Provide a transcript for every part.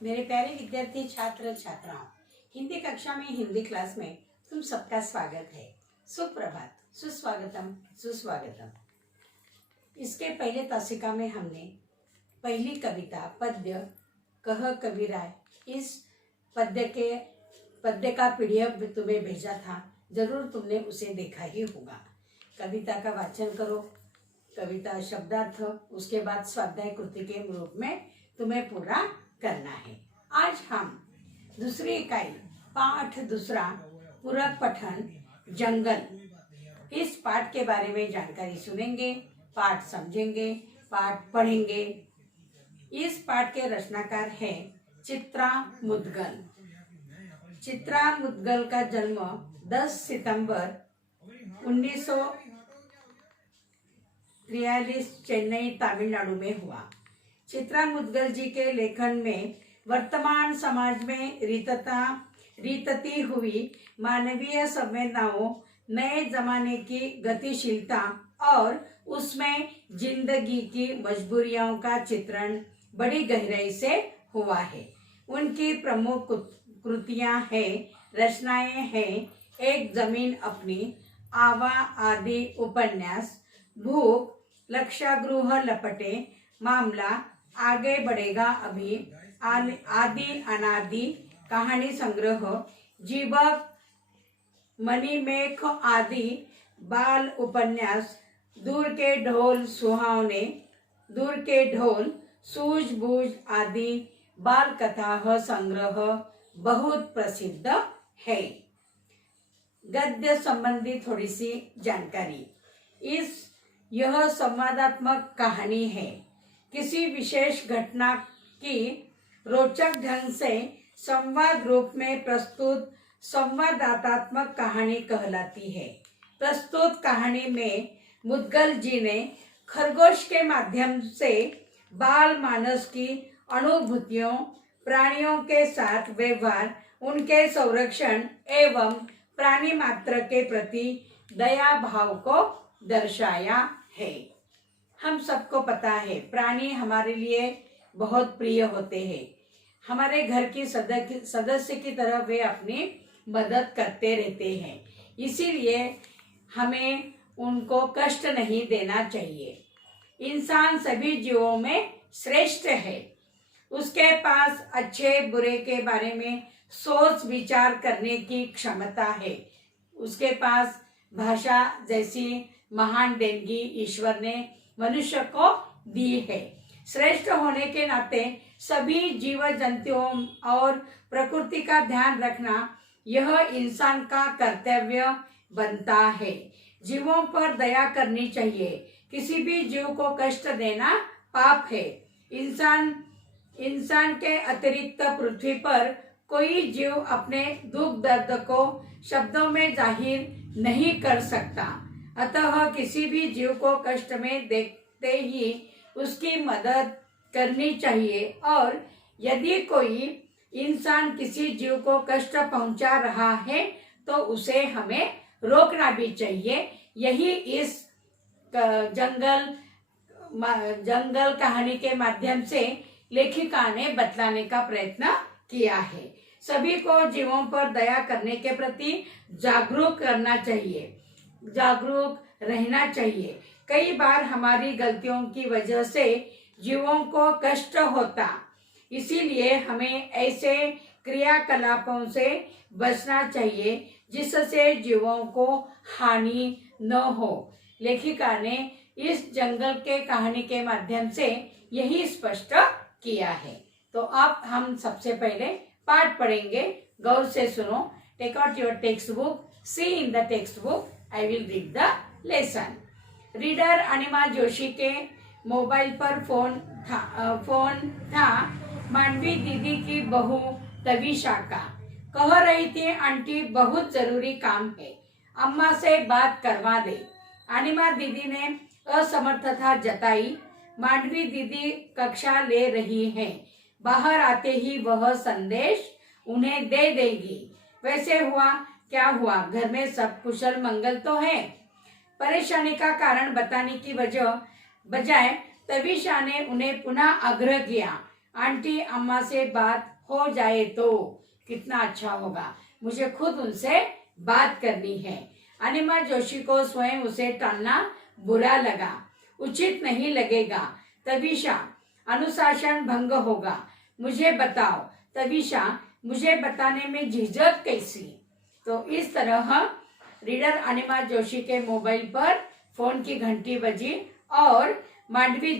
मेरे प्यारे विद्यार्थी छात्र छात्राओं, हिंदी कक्षा में हिंदी क्लास में तुम सबका स्वागत है। सुप्रभात, सुस्वागतम, सुस्वागतम। इसके पहले तासिका में हमने पहली कविता पद्य कह कबीराय, इस पद्य का पीडीएफ तुम्हें भेजा था। जरूर तुमने उसे देखा ही होगा। कविता का वाचन करो, कविता शब्दार्थ, उसके बाद स्वाध्याय कृति के रूप में तुम्हें पूरा करना है। आज हम दूसरी इकाई पाठ दूसरा पूरक पठन जंगल, इस पाठ के बारे में जानकारी सुनेंगे, पाठ समझेंगे, पाठ पढ़ेंगे। इस पाठ के रचनाकार है चित्रा मुद्गल। चित्रा मुद्गल का जन्म 10 सितंबर 1943 चेन्नई तमिलनाडु में हुआ। चित्रा मुद्गल जी के लेखन में वर्तमान समाज में रीतती हुई मानवीय संवेदनाओं, नए जमाने की गतिशीलता और उसमें जिंदगी की मजबूरियों का चित्रण बड़ी गहराई से हुआ है। उनकी प्रमुख कृतियां हैं, रचनाएं हैं एक जमीन अपनी, आवा आदि उपन्यास, भूख, लक्षागृह लपटे, मामला, आगे बढ़ेगा अभी, आदि अनादि, कहानी संग्रह, जीवक, मणिमेख आदि, बाल उपन्यास, दूर के ढोल सुहावने, दूर के ढोल, सूझबूझ आदि बाल कथा संग्रह बहुत प्रसिद्ध है। गद्य संबंधी थोड़ी सी जानकारी। यह संवादात्मक कहानी है। किसी विशेष घटना की रोचक ढंग से संवाद रूप में प्रस्तुत संवादात्मक कहानी कहलाती है। प्रस्तुत कहानी में मुद्गल जी ने खरगोश के माध्यम से बाल मानस की अनुभूतियों, प्राणियों के साथ व्यवहार, उनके संरक्षण एवं प्राणी मात्र के प्रति दया भाव को दर्शाया है। हम सबको पता है प्राणी हमारे लिए बहुत प्रिय होते हैं। हमारे घर की सदस्य की तरह वे अपनी मदद करते रहते हैं, इसीलिए हमें उनको कष्ट नहीं देना चाहिए। इंसान सभी जीवों में श्रेष्ठ है। उसके पास अच्छे बुरे के बारे में सोच विचार करने की क्षमता है। उसके पास भाषा जैसी महान देनगी ईश्वर ने मनुष्य को दी है। श्रेष्ठ होने के नाते सभी जीव जंतुओं और प्रकृति का ध्यान रखना यह इंसान का कर्तव्य बनता है। जीवों पर दया करनी चाहिए। किसी भी जीव को कष्ट देना पाप है। इंसान के अतिरिक्त पृथ्वी पर कोई जीव अपने दुख दर्द को शब्दों में जाहिर नहीं कर सकता। अतः किसी भी जीव को कष्ट में देखते ही उसकी मदद करनी चाहिए, और यदि कोई इंसान किसी जीव को कष्ट पहुंचा रहा है तो उसे हमें रोकना भी चाहिए। यही इस जंगल कहानी के माध्यम से लेखिका ने बतलाने का प्रयत्न किया है। सभी को जीवों पर दया करने के प्रति जागरूक करना चाहिए, जागरूक रहना चाहिए। कई बार हमारी गलतियों की वजह से जीवों को कष्ट होता, इसीलिए हमें ऐसे क्रियाकलापों से बचना चाहिए जिससे जीवों को हानि न हो। लेखिका ने इस जंगल के कहानी के माध्यम से यही स्पष्ट किया है। तो अब हम सबसे पहले पाठ पढ़ेंगे। गौर से सुनो। Take out your text book, see in the text book, I will read the lesson. Reader Anima Joshi के मोबाइल पर फोन था। मांडवी दीदी की बहू तविशा का। कह रही थी, आंटी बहुत जरूरी काम है, अम्मा से बात करवा दे। अनिमा दीदी ने असमर्थता जताई। मांडवी दीदी कक्षा ले रही हैं, बाहर आते ही वह संदेश उन्हें दे देगी। वैसे हुआ क्या हुआ, घर में सब कुशल मंगल तो है। परेशानी का कारण बताने की बजाय तविशा ने उन्हें पुनः आग्रह किया, आंटी अम्मा से बात हो जाए तो कितना अच्छा होगा, मुझे खुद उनसे बात करनी है। अनिमा जोशी को स्वयं उसे टालना बुरा लगा, उचित नहीं लगेगा। तविशा, अनुशासन भंग होगा, मुझे बताओ। तविशा, मुझे बताने में झिझक कैसी? तो इस तरह रीडर अनिमा जोशी के मोबाइल पर फोन की घंटी बजी और मांडवी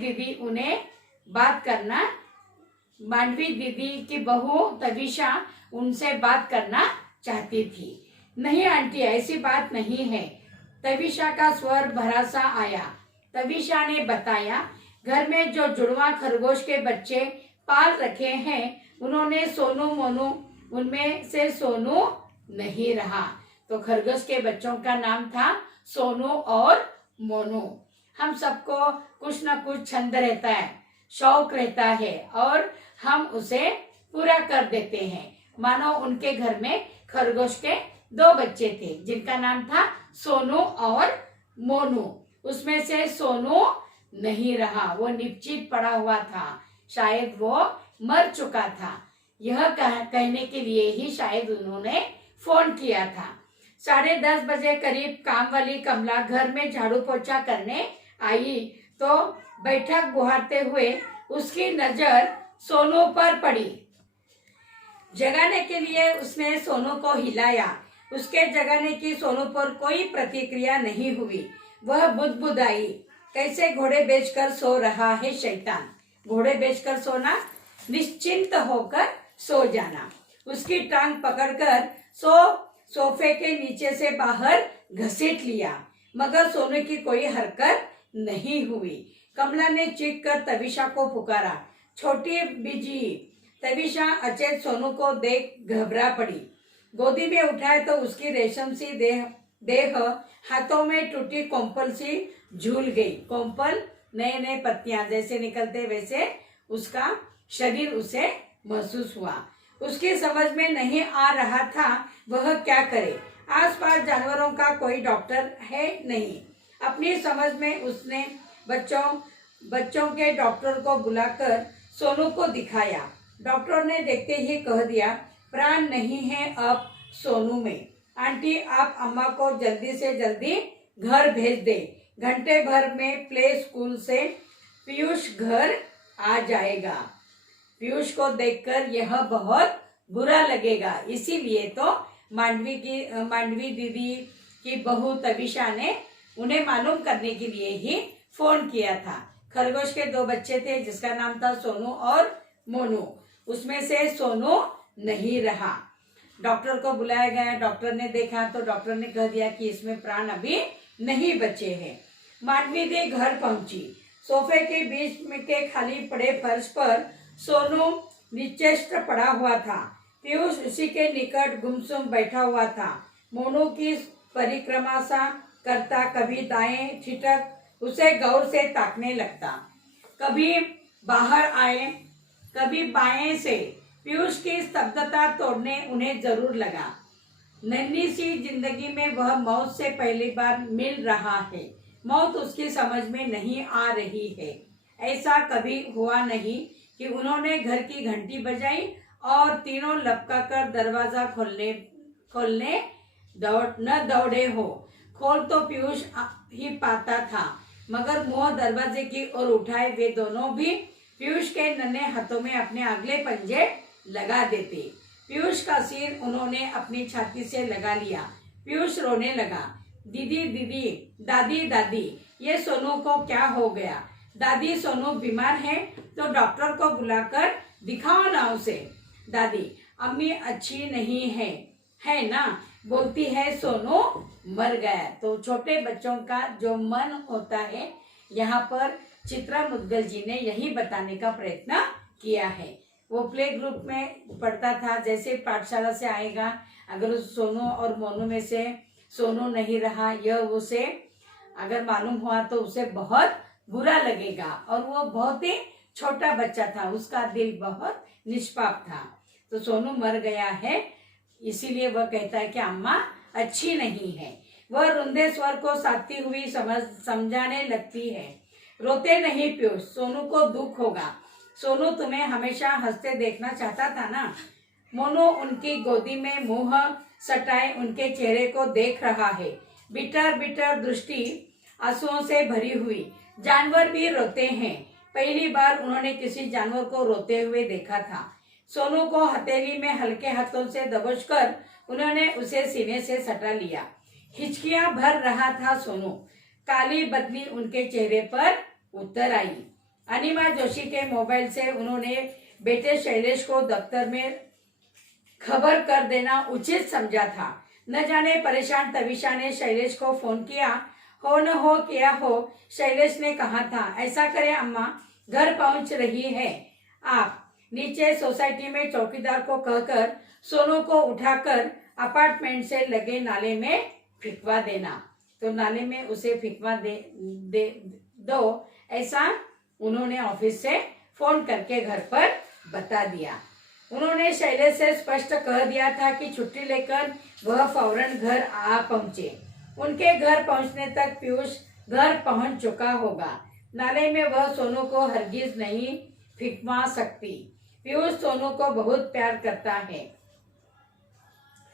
दीदी की बहू तविशा उनसे बात करना चाहती थी। नहीं आंटी, ऐसी बात नहीं है। तविशा का स्वर भरा सा आया। तविशा ने बताया, घर में जो जुड़वा खरगोश के बच्चे पाल रखे हैं उन्होंने सोनू मोनू, उनमें से सोनू नहीं रहा। तो खरगोश के बच्चों का नाम था सोनू और मोनू। हम सबको कुछ न कुछ छंद रहता है, शौक रहता है और हम उसे पूरा कर देते हैं। मानो उनके घर में खरगोश के 2 बच्चे थे जिनका नाम था सोनू और मोनू। उसमें से सोनू नहीं रहा, वो निश्चित पड़ा हुआ था, शायद वो मर चुका था। यह कहने के लिए ही शायद उन्होंने फोन किया था। 10:30 बजे करीब काम वाली कमला घर में झाड़ू पोछा करने आई तो बैठक गुहारते हुए उसकी नजर सोनू पर पड़ी। जगाने के लिए उसने सोनू को हिलाया। उसके जगाने की सोनू पर कोई प्रतिक्रिया नहीं हुई। वह बुदबुदाई, कैसे घोड़े बेचकर सो रहा है शैतान। घोड़े बेचकर सोना, निश्चिंत होकर सो जाना। उसकी टांग पकड़कर सोफे के नीचे से बाहर घसीट लिया, मगर सोनू की कोई हरकत नहीं हुई। कमला ने चीख कर तविशा को पुकारा, छोटी बीजी। तविशा अचेत सोनू को देख घबरा पड़ी। गोदी में उठाए तो उसकी रेशम सी देह हाथों में टूटी कोम्पल सी झूल गई। कोम्पल, नए नए पत्तियां जैसे निकलते वैसे उसका शरीर उसे महसूस हुआ। उसकी समझ में नहीं आ रहा था वह क्या करे। आसपास जानवरों का कोई डॉक्टर है नहीं। अपनी समझ में उसने बच्चों के डॉक्टर को बुलाकर सोनू को दिखाया। डॉक्टर ने देखते ही कह दिया, प्राण नहीं है अब सोनू में। आंटी, आप अम्मा को जल्दी से जल्दी घर भेज दे। घंटे भर में प्ले स्कूल से पीयूष घर आ जाएगा। पीयूष को देखकर यह बहुत बुरा लगेगा, इसीलिए तो मांडवी दीदी की बहू तविशा ने उन्हें मालूम करने के लिए ही फोन किया था। खरगोश के 2 बच्चे थे जिसका नाम था सोनू और मोनू। उसमें से सोनू नहीं रहा। डॉक्टर को बुलाया गया। डॉक्टर ने देखा तो डॉक्टर ने कह दिया कि इसमें प्राण अभी नहीं बचे हैं। मांडवी दी घर पहुंची। सोफे के बीच में के खाली पड़े फर्श पर सोनू निश्चेष्ट पड़ा हुआ था। पीयूष उसी के निकट गुमसुम बैठा हुआ था। मोनू की परिक्रमा सा करता कभी दाएं छिटक उसे गौर से ताकने लगता, कभी बाहर आए कभी बाएं से। पीयूष की स्तब्धता तोड़ने उन्हें जरूर लगा। नन्ही सी जिंदगी में वह मौत से पहली बार मिल रहा है। मौत उसकी समझ में नहीं आ रही है। ऐसा कभी हुआ नहीं कि उन्होंने घर की घंटी बजाई और तीनों लपका कर दरवाजा खोलने न दौड़े हो। खोल तो पीयूष ही पाता था, मगर मुंह दरवाजे की ओर उठाए वे दोनों भी पीयूष के नन्हे हाथों में अपने अगले पंजे लगा देते। पीयूष का सिर उन्होंने अपनी छाती से लगा लिया। पीयूष रोने लगा, दीदी दीदी, दादी दादी, ये सोनू को क्या हो गया? दादी, सोनू बीमार है तो डॉक्टर को बुलाकर दिखाओ ना उसे। दादी, अम्मी अच्छी नहीं है ना, बोलती है सोनू मर गया। तो छोटे बच्चों का जो मन होता है, यहाँ पर चित्रा मुद्गल जी ने यही बताने का प्रयत्न किया है। वो प्ले ग्रुप में पढ़ता था, जैसे पाठशाला से आएगा, अगर उस सोनू और मोनू में से सोनू नहीं रहा, यह उसे अगर मालूम हुआ तो उसे बहुत बुरा लगेगा। और वो बहुत ही छोटा बच्चा था, उसका दिल बहुत निष्पाप था। तो सोनू मर गया है, इसीलिए वह कहता है कि अम्मा अच्छी नहीं है। वह रुंधे स्वर को साधती हुई समझाने लगती है, रोते नहीं पीयूष, सोनू को दुख होगा। सोनू तुम्हें हमेशा हंसते देखना चाहता था ना। मोनू उनकी गोदी में मुंह सटाए उनके चेहरे को देख रहा है, बिटर बिटर दृष्टि आंसुओं से भरी हुई। जानवर भी रोते हैं। पहली बार उन्होंने किसी जानवर को रोते हुए देखा था। सोनू को हथेली में हल्के हाथों से दबोचकर उन्होंने उसे सीने से सटा लिया। हिचकियां भर रहा था सोनू। काली बदली उनके चेहरे पर उतर आई। अनिमा जोशी के मोबाइल से उन्होंने बेटे शैलेश को दफ्तर में खबर कर देना उचित समझा था। न जाने परेशान तविशा ने शैलेश को फोन किया हो न हो किया हो, शैलेश ने कहा था, ऐसा करे अम्मा, घर पहुंच रही है, आप नीचे सोसाइटी में चौकीदार को कहकर सोनू को उठाकर अपार्टमेंट से लगे नाले में फिकवा देना। तो नाले में उसे फिकवा दो, ऐसा उन्होंने ऑफिस से फोन करके घर पर बता दिया। उन्होंने शैलेश से स्पष्ट कह दिया था कि छुट्टी लेकर वह फौरन घर आ पहुंचे। उनके घर पहुंचने तक पीयूष घर पहुंच चुका होगा। नाले में वह सोनू को हरगिज नहीं फिकवा सकती। पीयूष सोनू को बहुत प्यार करता है।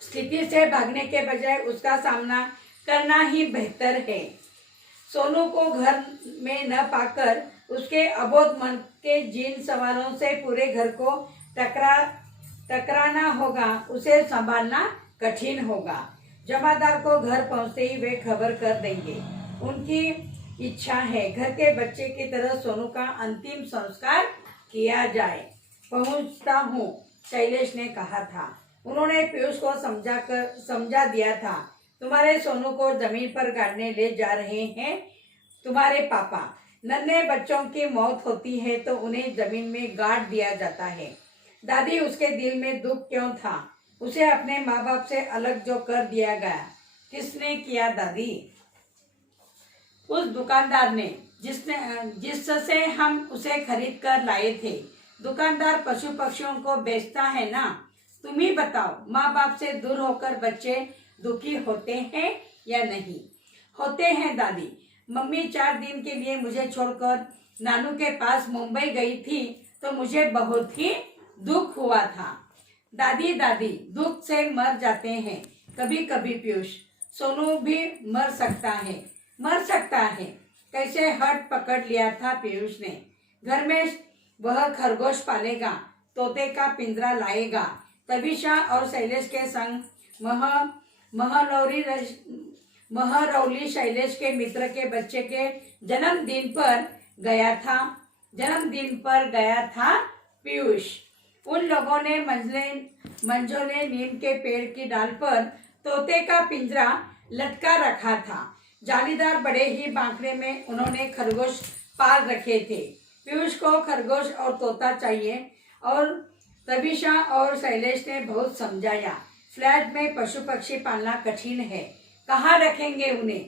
स्थिति से भागने के बजाय उसका सामना करना ही बेहतर है। सोनू को घर में न पाकर उसके अबोध मन के जिन सवालों से पूरे घर को टकराना होगा, उसे संभालना कठिन होगा। जमादार को घर पहुंचते ही वे खबर कर देंगे। उनकी इच्छा है घर के बच्चे की तरह सोनू का अंतिम संस्कार किया जाए। पहुंचता हूँ, शैलेश ने कहा था। उन्होंने पीयूष को समझा दिया था, तुम्हारे सोनू को जमीन पर गाड़ने ले जा रहे हैं तुम्हारे पापा। नन्हे बच्चों की मौत होती है तो उन्हें जमीन में गाड़ दिया जाता है। दादी, उसके दिल में दुख क्यों था? उसे अपने माँ बाप से अलग जो कर दिया गया, किसने किया दादी? उस दुकानदार ने, जिससे हम उसे खरीद कर लाए थे। दुकानदार पशु पक्षियों को बेचता है ना। तुम ही बताओ, माँ बाप से दूर होकर बच्चे दुखी होते हैं या नहीं? होते हैं दादी। मम्मी 4 दिन के लिए मुझे छोड़कर नानू के पास मुंबई गई थी तो मुझे बहुत ही दुख हुआ था। दादी दुख से मर जाते हैं कभी कभी पीयूष। सोनू भी मर सकता है। कैसे हट पकड़ लिया था पीयूष ने। घर में वह खरगोश पालेगा, तोते का पिंजरा लाएगा। तविशा और शैलेश के संग महरौली शैलेश के मित्र के बच्चे के जन्मदिन पर गया था पीयूष। उन लोगों ने मंझोले नीम के पेड़ की डाल पर तोते का पिंजरा लटका रखा था। जालीदार बड़े ही बांकड़े में उन्होंने खरगोश पाल रखे थे। पीयूष को खरगोश और तोता चाहिए और तविशा और शैलेश ने बहुत समझाया। फ्लैट में पशु पक्षी पालना कठिन है, कहाँ रखेंगे उन्हें?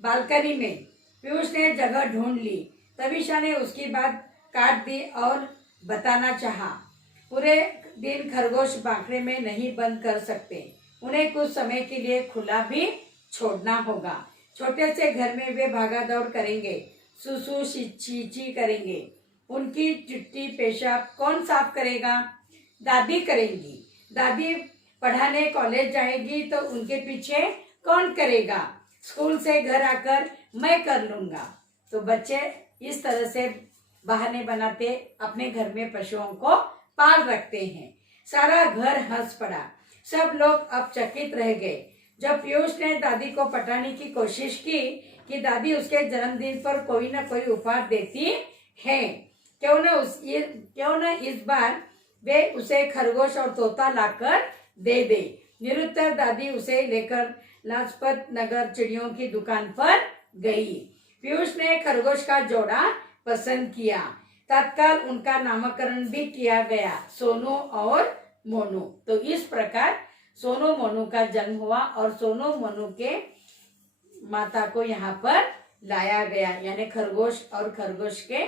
बालकनी में। पीयूष ने जगह ढूंढ ली। तविशा ने उसकी बात काट दी और बताना चाहा, पूरे दिन खरगोश बांकड़े में नहीं बंद कर सकते, उन्हें कुछ समय के लिए खुला भी छोड़ना होगा। छोटे से घर में वे भागा दौड़ करेंगे, सुसु चीची करेंगे। उनकी चिट्ठी पेशाब कौन साफ करेगा? दादी करेंगी। दादी पढ़ाने कॉलेज जाएगी तो उनके पीछे कौन करेगा? स्कूल से घर आकर मैं कर लूंगा। तो बच्चे इस तरह से बहाने बनाते अपने घर में पशुओं को पाल रखते हैं। सारा घर हंस पड़ा। सब लोग अब चकित रह गए जब पीयूष ने दादी को पटाने की कोशिश की कि दादी उसके जन्मदिन पर कोई न कोई उपहार देती है। क्यों न इस बार वे उसे खरगोश और तोता लाकर दे दे। निरुत्तर दादी उसे लेकर लाजपत नगर चिड़ियों की दुकान पर गई। पीयूष ने खरगोश का जोड़ा पसंद किया। तत्काल उनका नामकरण भी किया गया, सोनू और मोनू। तो इस प्रकार सोनू मोनू का जन्म हुआ और सोनू मोनू के माता को यहाँ पर लाया गया, यानी खरगोश और खरगोश के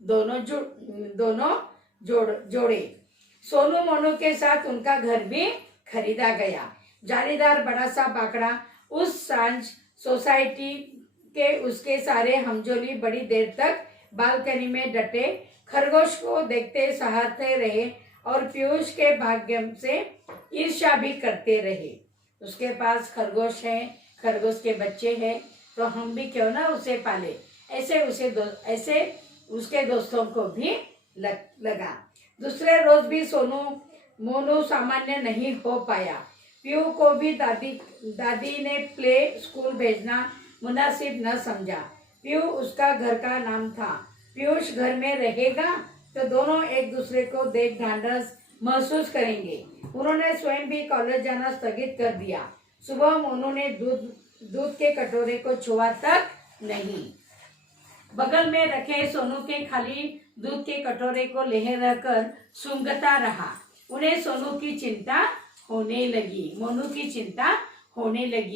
दोनों जोड़े। सोनू मोनू के साथ उनका घर भी खरीदा गया। जालीदार बड़ा सा बाकड़ा। उस सांझ सोसाइटी के उसके सारे हमजोली बड़ी देर तक बालकनी में डटे खरगोश को देखते सहते रहे और पीयूष के भाग्य से ईर्ष्या भी करते रहे। उसके पास खरगोश है, खरगोश के बच्चे हैं, तो हम भी क्यों ना उसे पाले। ऐसे उसके दोस्तों को भी लगा। दूसरे रोज भी मोनू सामान्य नहीं हो पाया। पीयू को भी दादी ने प्ले स्कूल भेजना मुनासिब न समझा। पीयू उसका घर का नाम था। पीयूष घर में रहेगा तो दोनों एक दूसरे को देख ढांढस महसूस करेंगे। उन्होंने स्वयं भी कॉलेज जाना स्थगित कर दिया। सुबह मोनू ने दूध के कटोरे को छुआ तक नहीं। बगल में रखे सोनू के खाली दूध के कटोरे को ले रहकर सूंघता रहा। उन्हें मोनू की चिंता होने लगी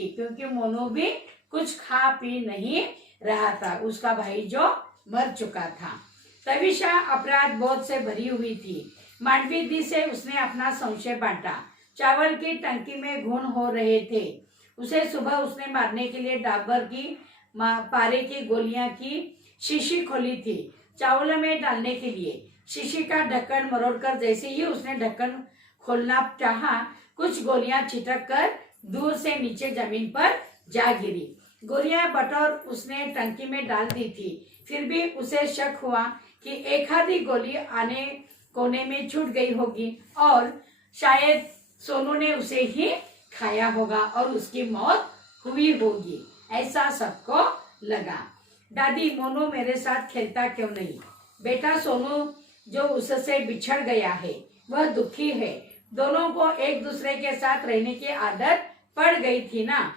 क्योंकि मोनू भी कुछ खा पी नहीं रहा था, उसका भाई जो मर चुका था। तविशा अपराध बोध से भरी हुई थी। मांडवी दी से उसने अपना संशय बांटा। चावल की टंकी में घुन हो रहे थे। उसे सुबह उसने मारने के लिए डाबर की पारे की गोलियां की शीशी खोली थी चावल में डालने के लिए। शीशी का ढक्कन मरोड़कर जैसे ही उसने ढक्कन खोलना चाहा, कुछ गोलियां छिटक कर दूर से नीचे जमीन पर जा गिरी। गोलियां बटोर उसने टंकी में डाल दी थी। फिर भी उसे शक हुआ कि एक आधी गोली आने कोने में छूट गई होगी और शायद सोनू ने उसे ही खाया होगा और उसकी मौत हुई होगी, ऐसा सबको लगा। दादी, मोनू मेरे साथ खेलता क्यों नहीं? बेटा, सोनू जो उससे बिछड़ गया है वह दुखी है। दोनों को एक दूसरे के साथ रहने की आदत पड़ गई थी ना।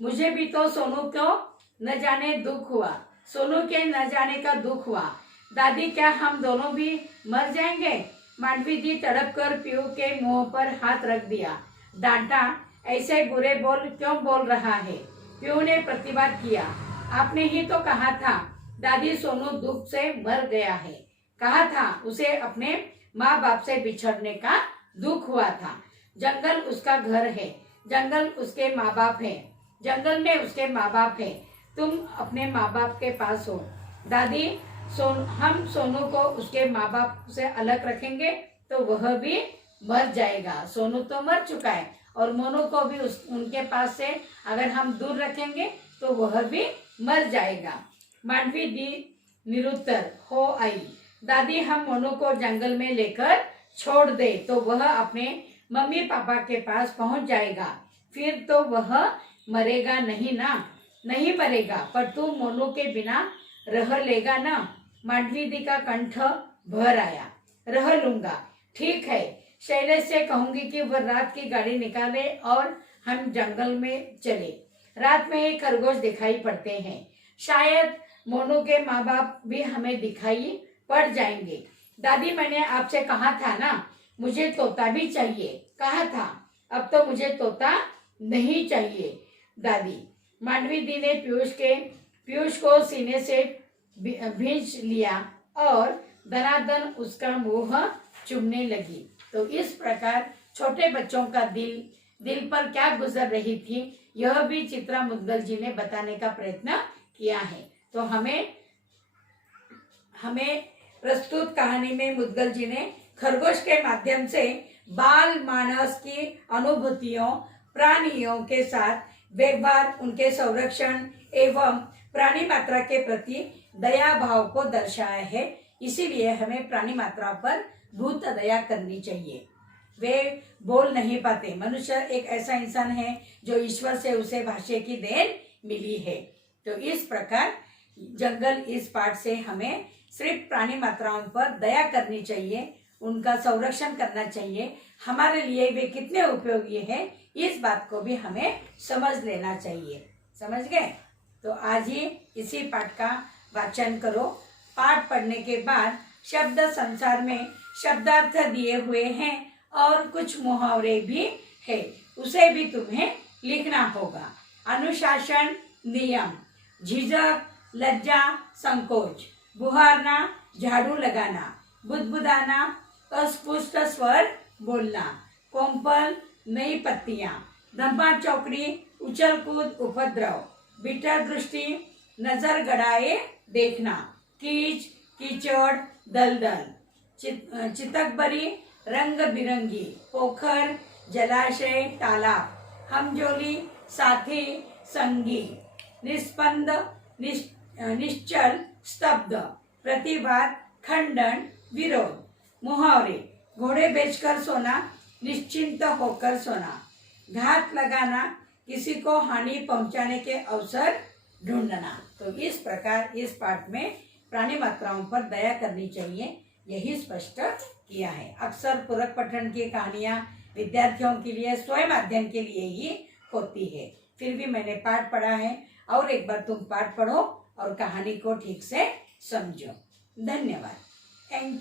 मुझे भी तो सोनू को न जाने दुख हुआ, सोनू के न जाने का दुख हुआ। दादी, क्या हम दोनों भी मर जाएंगे? मांडवी दी तड़प कर पीयू के मुंह पर हाथ रख दिया। डांटा, ऐसे बुरे बोल क्यों बोल रहा है? पीयू ने प्रतिवाद किया। आपने ही तो कहा था दादी, सोनू दुख से मर गया है। कहा था उसे अपने माँ बाप से बिछड़ने का दुख हुआ था। जंगल उसका घर है, जंगल उसके माँ बाप है, जंगल में उसके माँ बाप है। तुम अपने माँ बाप के पास हो। दादी, हम सोनू को उसके माँ बाप से अलग रखेंगे तो वह भी मर जाएगा। सोनू तो मर चुका है और मोनू को भी उनके पास से अगर हम दूर रखेंगे तो वह भी मर जाएगा। मांडवी दी निरुत्तर हो आई। दादी, हम मोनू को जंगल में लेकर छोड़ दे तो वह अपने मम्मी पापा के पास पहुंच जाएगा। फिर तो वह मरेगा नहीं ना? नहीं मरेगा, पर तू मोनू के बिना रह लेगा ना? मांडवी दी का कंठ भर आया। रह लूंगा। ठीक है, शैलेश से कहूंगी कि वह रात की गाड़ी निकाले और हम जंगल में चले। रात में ही खरगोश दिखाई पड़ते हैं। शायद मोनू के माँ बाप भी हमें दिखाई पड़ जाएंगे। दादी, मैंने आपसे कहा था ना मुझे तोता भी चाहिए, कहा था। अब तो मुझे तोता नहीं चाहिए दादी। मांडवी दी ने पीयूष को सीने से भींच लिया और दनादन उसका मुंह चूमने लगी। तो इस प्रकार छोटे बच्चों का दिल पर क्या गुजर रही थी, यह भी चित्रा मुद्गल जी ने बताने का प्रयत्न किया है। तो हमें प्रस्तुत कहानी में मुद्गल जी ने खरगोश के माध्यम से बाल मानस की अनुभूतियों, प्राणियों के साथ व्यवहार, उनके संरक्षण एवं प्राणी मात्रा के प्रति दया भाव को दर्शाया है। इसीलिए हमें प्राणी मात्रा पर भूत दया करनी चाहिए। वे बोल नहीं पाते। मनुष्य एक ऐसा इंसान है जो ईश्वर से उसे भाषा की देन मिली है। तो इस प्रकार जंगल इस पाठ से हमें सिर्फ प्राणी मात्राओं पर दया करनी चाहिए, उनका संरक्षण करना चाहिए। हमारे लिए वे कितने उपयोगी है इस बात को भी हमें समझ लेना चाहिए। समझ गए? तो आज ही इसी पाठ का वाचन करो। पाठ पढ़ने के बाद शब्द संसार में शब्दार्थ दिए हुए हैं और कुछ मुहावरे भी है, उसे भी तुम्हें लिखना होगा। अनुशासन, नियम, झिझक, लज्जा, संकोच, बुहारना, झाड़ू लगाना, बुदबुदाना, अस्पष्ट स्वर बोलना, कोंपल, नई पत्तियां, धब्बा चौकड़ी, उछल कूद, उपद्रव, बिटर दृष्टि, नजर गड़ाए देखना, कीच कीचड़ दलदल, चितकबरी रंग बिरंगी, पोखर जलाशय तालाब, हमजोली साथी संगी, निस्पंद निश्चल स्तब्ध, प्रतिवाद खंडन विरोध, मुहावरे, घोड़े बेचकर सोना निश्चिंत होकर सोना, घात लगाना किसी को हानि पहुंचाने के अवसर ढूंढना। तो इस प्रकार इस पाठ में प्राणी मात्राओं पर दया करनी चाहिए, यही स्पष्ट किया है। अक्सर पूरक पठन की कहानियां विद्यार्थियों के लिए स्वयं अध्ययन के लिए ही होती है, फिर भी मैंने पाठ पढ़ा है, और एक बार तुम पाठ पढ़ो और कहानी को ठीक से समझो। धन्यवाद। Thank you.